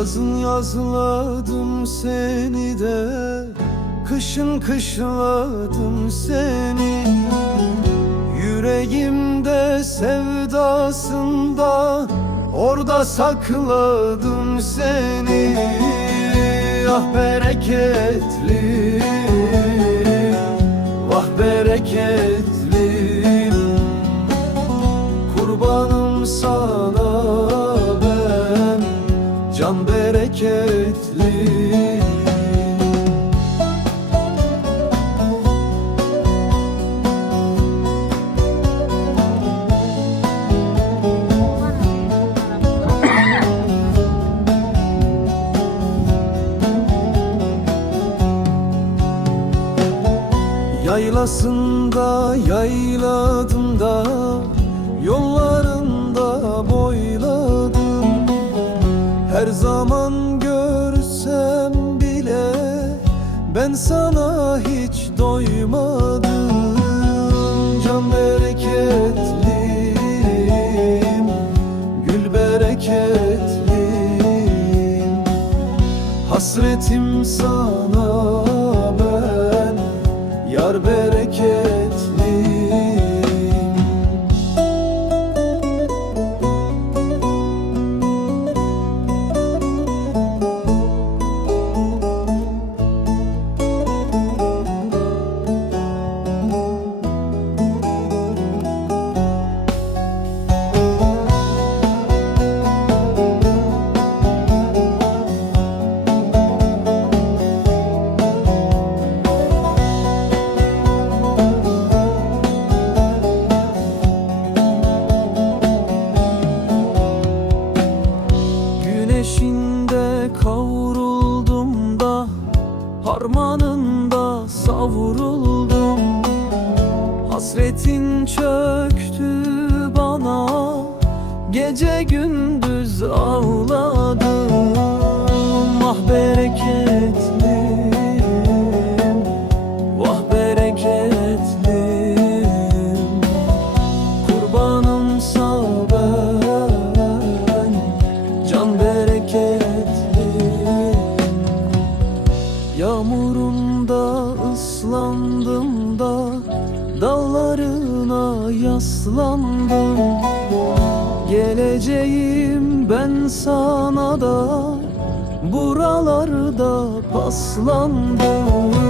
Yazın yazladım seni de Kışın kışladım seni. Yüreğimde sevdasında Orada sakladım seni. Ah bereketli Vah bereketli. Kurbanım sana Yaylasında yayladım da Yollarında boyladım. Her zaman görsem bile Ben sana hiç doymadım. Can bereketliyim Gül bereketliyim. Hasretim sana Harmanında savruldum. Hasretin çöktü bana. Gece gündüz ağladım. Ah bereketliyim Yağmurunda ıslandım da Dallarına yaslandım. Geleceğim ben sana da Buralarda paslandım